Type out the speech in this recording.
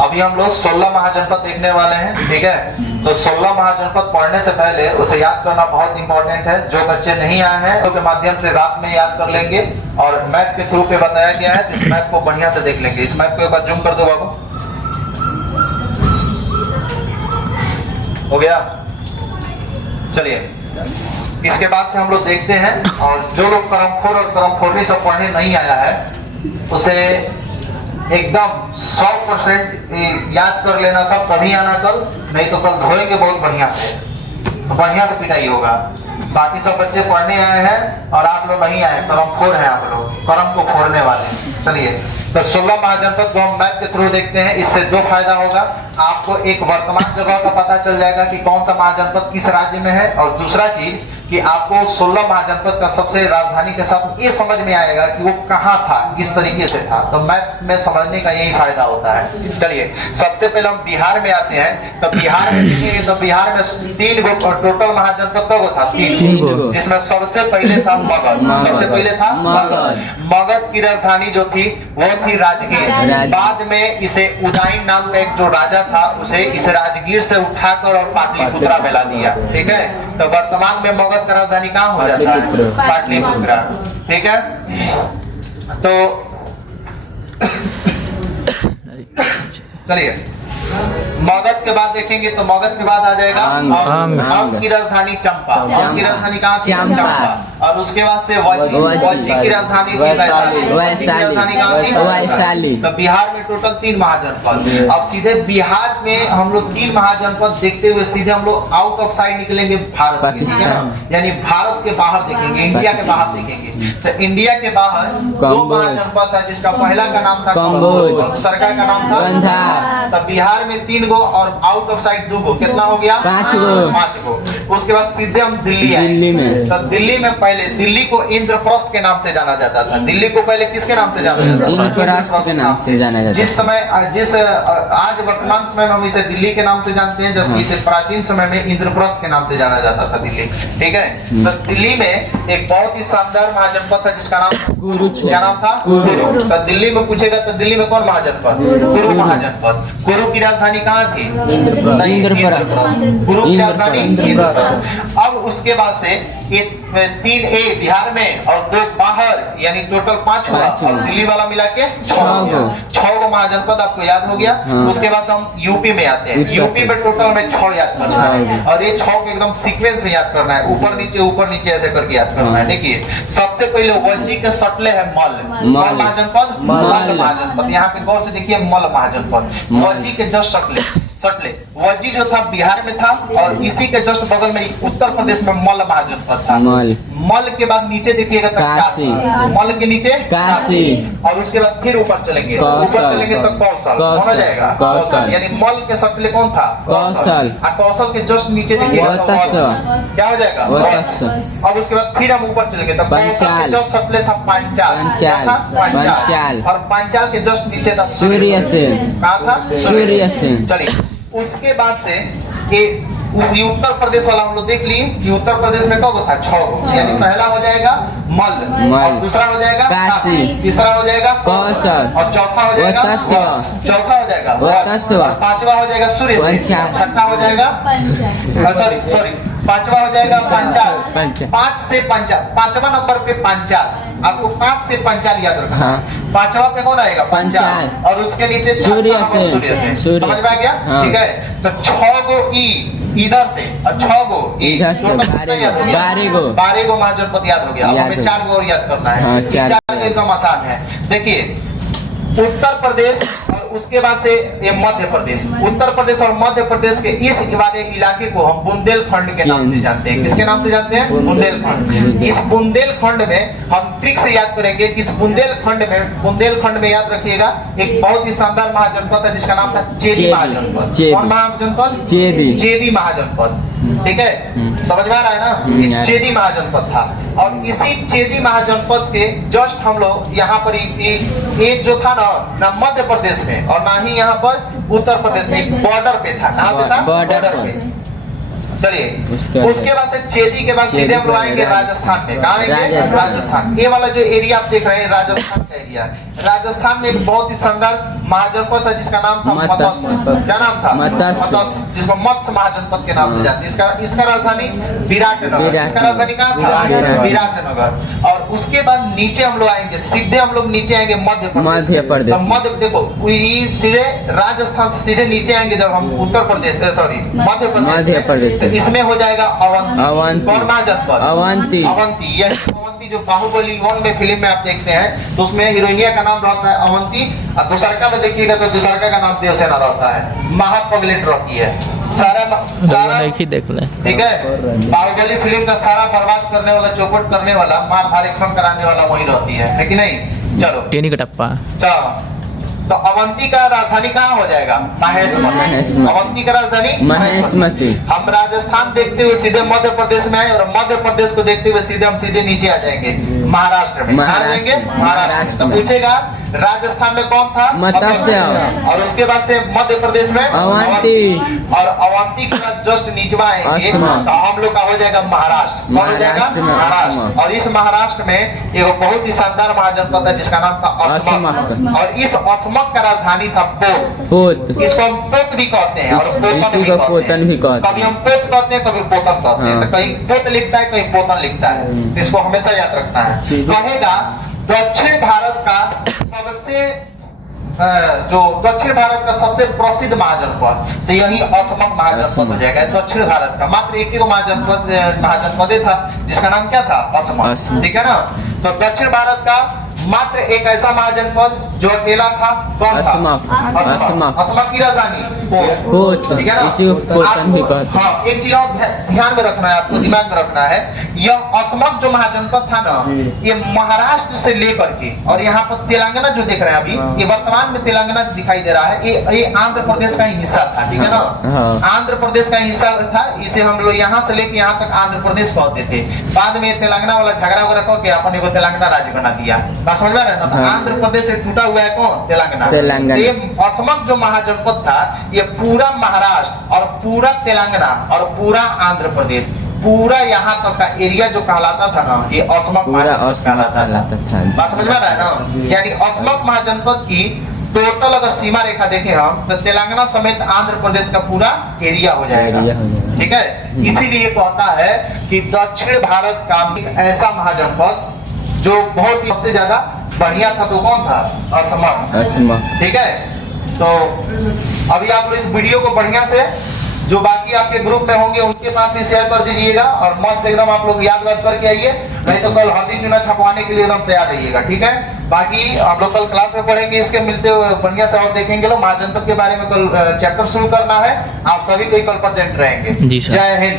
अभी हम लोग 16 महाजनपद देखने वाले हैं, ठीक है। तो 16 महाजनपद पढ़ने से पहले उसे याद करना बहुत इंपॉर्टेंट है। जो बच्चे नहीं आए हैं तो के माध्यम से रात में याद कर लेंगे और मैप के थ्रू पे बताया गया है, तो इस मैप को बढ़िया से देख लेंगे। इस मैप को एक बार जूम कर दो बाबू, हो गया। चलिए इसके बाद से हम लोग देखते हैं, और जो लोग करमखोर और करमखोरनी सब पढ़ने नहीं आया है उसे एकदम 100% याद कर लेना सब, तभी आना कल, नहीं तो कल धोएंगे बहुत बढ़िया से, बढ़िया से पिटाई होगा। बाकी सब बच्चे पढ़ने आए हैं और आप लोग नहीं आए, करमखोर हैं आप लोग, करम को खोरने वाले। चलिए तो 16 महाजनपद को हम मैप के थ्रू देखते हैं। इससे दो फायदा होगा, आपको एक वर्तमान जगह का पता चल जाएगा कि कौन सा महाजनपद किस राज्य में है, और दूसरा चीज कि आपको 16 महाजनपद का सबसे राजधानी के साथ ये समझ में आएगा कि वो कहाँ था, किस तरीके से था। तो मैप में समझने का यही फायदा होता है। चलिए सबसे पहले हम बिहार में आते हैं। तो बिहार में देखिए, तो बिहार में 3 गो टोटल महाजनपद कब था, 3, जिसमें सबसे पहले था मगध। सबसे पहले था मगध। मगध की राजधानी जो थी वो थी राजगीर। बाद में इसे उदयन नाम का एक जो राजा था उसे इस राजगीर से उठाकर और पाटलिपुत्रा में ला दिया, ठीक है। तो वर्तमान में मगध का राजधानी कहाँ हो जाता है, पाटलिपुत्रा, ठीक है। तो चलिए मगध के बाद देखेंगे, तो मगध के बाद आ जाएगा अंग की राजधानी चंपा। अंग की राजधानी कहाँ थी, चंपा। और उसके बाद से वज्जी की राजधानी वैशाली। तो बिहार में टोटल 3 महाजनपद। अब सीधे बिहार में हम लोग 3 महाजनपद देखते हुए सीधे हम लोग आउट ऑफ साइड निकलेंगे भारत में, यानी भारत के बाहर देखेंगे, इंडिया के बाहर देखेंगे। तो इंडिया के बाहर 2 महाजनपद है, जिसका पहला का नाम था कंबोज, दूसरा का नाम था। तो बिहार में 3 गो और आउट ऑफ साइड 2 गो, कितना हो गया, 5 गो। उसके बाद सीधे हम दिल्ली आए। तो दिल्ली में पहले दिल्ली को इंद्रप्रस्थ के नाम से जाना जाता था। दिल्ली को पहले किसके नाम से जाना जाता था, इंद्रप्रस्थ के नाम से जाना जाता था। जिस आज वर्तमान समय में हम इसे दिल्ली के नाम से जानते हैं, जबकि इसे प्राचीन समय में इंद्रप्रस्थ के नाम से जाना जाता था दिल्ली, ठीक है। तो दिल्ली में एक बहुत ही शानदार महाजनपद था जिसका नाम गुरु, क्या नाम था, गुरु। तो दिल्ली में पूछेगा तो दिल्ली में कौन महाजनपद, गुरु महाजनपद। गुरु की राजधानी कहाँ थी, इंद्रप्रस्थ। गुरु की राजधानी इंद्रप्रस्थ। अब उसके बाद से ये 3 बिहार में और 2 बाहर, यानी टोटल 5 हुआ, और दिल्ली वाला मिला के 6 गो महाजनपद आपको याद हो गया। उसके बाद हम यूपी में आते हैं। यूपी में टोटल में 6 याद करना है, और ये 6 को एकदम सीक्वेंस में याद करना है, ऊपर नीचे ऐसे करके याद करना है। देखिए सबसे पहले वज्जी के सटले है मल महाजनपद, मल महाजनपद। यहाँ पे गौर से देखिए, मल महाजनपद, वज्जी के जस्ट सटले। वज्जी जो था बिहार में था, और इसी के जस्ट बगल में उत्तर प्रदेश में मल महाजनपद था। मल के बाद नीचे देखिएगा तो काशी, मल के नीचे काशी, और उसके बाद फिर ऊपर चलेंगे तो कौशल हो जाएगा, कौशल। यानी मल के सटले कौन था, कौशल। और कौशल के जस्ट नीचे देखिए क्या हो जाएगा, अब उसके बाद फिर हम ऊपर चलेंगे तो कौशल के जस्ट सटले था पांचाल, और पांचाल के जस्ट नीचे था सूर्यसेन। कहाँ था, सूर्यसेन। चलिए उसके बाद से ये उत्तर प्रदेश वाला हम लोग देख लिए कि उत्तर प्रदेश में कब था, 6, यानी पहला हो जाएगा मल, और दूसरा हो जाएगा काशी, तीसरा हो जाएगा कौशल, और चौथा हो जाएगा पांचवा हो जाएगा सूर्य, छठा हो जाएगा पांचवा हो जाएगा पंचाल। 5 से पंचाल, 5वां नंबर पे पंचाल। आपको 5 से पंचाल याद रखना। 5वां पे कौन आएगा, पंचाल, और उसके नीचे सूर्यसेन। समझ में आ गया, ठीक है। तो 6 गो इधर से और 6 गो इधर से, 12 गो महाजनपद याद हो गया। अब हमें 4 गो और याद करना है। 4 एकदम आसान है। देखिए उत्तर प्रदेश और उसके बाद से ये मध्य प्रदेश। उत्तर प्रदेश और मध्य प्रदेश के इस वाले इलाके को हम बुंदेलखंड के नाम से जानते हैं। किसके नाम से जानते हैं, बुंदेलखंड। इस बुंदेलखंड में हम ट्रिक से याद करेंगे। इस बुंदेलखंड में याद रखिएगा एक बहुत ही शानदार महाजनपद है जिसका नाम था चेदी महाजनपद। कौन महाजनपद, चेदी महाजनपद, ठीक है। समझ में आ रहा है ना, ये चेदी महाजनपद था। और इसी चेदी महाजनपद के जस्ट हम लोग यहाँ पर एक जो था ना मध्य प्रदेश में और ना ही यहाँ पर उत्तर प्रदेश में, बॉर्डर पे था। कहाँ पे था, बॉर्डर पे। चलिए उसके बाद से चेदी के बाद सीधे हम लोग आएंगे राजस्थान में। कहाँ आएंगे, राजस्थान। ये वाला जो एरिया आप देख रहे हैं राजस्थान का एरिया है। राजस्थान में बहुत ही शानदार महाजनपद था जिसका नाम था मत्स्य। क्या नाम था? मत्स्य, जिसको मत्स्य महाजनपद के नाम से जाते हैं। इसका राजधानी विराटनगर। इसका राजधानी कहाँ था? विराटनगर। और उसके बाद नीचे हम लोग आएंगे, सीधे हम लोग नीचे आएंगे मध्य प्रदेश। तो मध्य देखो सीधे राजस्थान से सीधे नीचे आएंगे जब हम उत्तर प्रदेश सॉरी मध्य प्रदेश, तो इसमें हो जाएगा अवंती। कौन महाजनपद? अवंती। अवंती जो बाहुबली 1 में फिल्म में आप देखते हैं तो उसमें हीरोइनिया का नाम रहता है अवंती, और दूसरका में देखिएगा तो दूसरका का नाम देवसेना रहता है। महापगलेट रहती है। सारा ही देख ले, ठीक है। बाहुबली फिल्म का सारा बर्बाद करने वाला, चौपट करने वाला, मार एक्शन कराने वाला वही रहती है कि नहीं? चलो टेनी का टप्पा। चलो, तो अवंती का राजधानी कहाँ हो जाएगा? महेशमती। अवंती का राजधानी महेशमती। हम राजस्थान देखते हुए सीधे मध्य प्रदेश में आए, और मध्य प्रदेश को देखते हुए सीधे हम सीधे नीचे आ जाएंगे महाराष्ट्र में। महाराष्ट्र। तो पूछेगा राजस्थान में कौन था? मत्स्य। और उसके बाद से मध्य प्रदेश में अवंती, और अवंती के बाद जस्ट नीचवा आएंगे तो हम लोग का हो जाएगा महाराष्ट्र। कौन हो जाएगा? महाराष्ट्र। और इस महाराष्ट्र में एक बहुत ही शानदार महाजनपद है जिसका नाम था असमक। और इस असमक का राजधानी था पोत। इसको हम पोत भी कहते हैं और पोतन भी कहते हैं। कभी हम पोत कहते हैं, कभी पोतन कहते हैं। तो कहीं पोत लिखता है, कहीं पोतन लिखता है। इसको हमेशा याद रखना है। कहेगा दक्षिण भारत का सबसे जो दक्षिण भारत का सबसे प्रसिद्ध महाजनपद, तो यही असमक महाजनपद हो जाएगा। दक्षिण भारत का मात्र एक ही महाजनपद था जिसका नाम क्या था? असमक। ठीक है ना? तो दक्षिण भारत का मात्र एक ऐसा महाजनपद जो अकेला था, कौन था? असमक की राजधानी पोत। ठीक है ना? हाँ, एक चीज और ध्यान में रखना है, आपको दिमाग में रखना है, यह असमक जो महाजनपद था ना, ये महाराष्ट्र से लेकर के, और यहाँ पर तेलंगाना जो देख रहे हैं अभी, ये वर्तमान में तेलंगाना दिखाई दे रहा है, ये आंध्र प्रदेश का ही हिस्सा था। ठीक है ना? आंध्र प्रदेश का हिस्सा था। इसे हम लोग यहाँ से लेके यहाँ तक आंध्र प्रदेश कहते थे। बाद में तेलंगाना वाला झगड़ा वगैरह करके अपन एगो तेलंगाना राज्य बना दिया। समझ में रहा ना? आंध्र प्रदेश से टूटा हुआ है कौन? तेलंगाना। ये असमक जो महाजनपद था, ये पूरा महाराष्ट्र और पूरा तेलंगाना और पूरा आंध्र प्रदेश, पूरा यहाँ तक का एरिया जो कहलाता था ना, ये असमक कहलाता था। बात समझ में रहा है ना? यानी असमक महाजनपद की टोटल अगर सीमा रेखा देखें हम, तो तेलंगाना समेत आंध्र प्रदेश का पूरा एरिया हो जाएगा। ठीक है? इसीलिए कहता है कि दक्षिण भारत का ऐसा महाजनपद जो बहुत ही सबसे ज्यादा बढ़िया था, तो कौन था? असमक। ठीक है? तो अभी आप इस वीडियो को बढ़िया से जो बाकी आपके ग्रुप में होंगे उनके पास भी शेयर कर दीजिएगा, और मस्त एकदम आप लोग याद करके आइए, नहीं तो कल हल्दी चूना छपवाने के लिए एकदम तैयार रहिएगा। ठीक है? बाकी आप लोग कल क्लास में पढ़ेंगे, इसके मिलते हुए बढ़िया से और देखेंगे लोग। महाजनपद के बारे में कल चैप्टर शुरू करना है, आप सभी कोई कल प्रेजेंट रहेंगे। जय हिंद।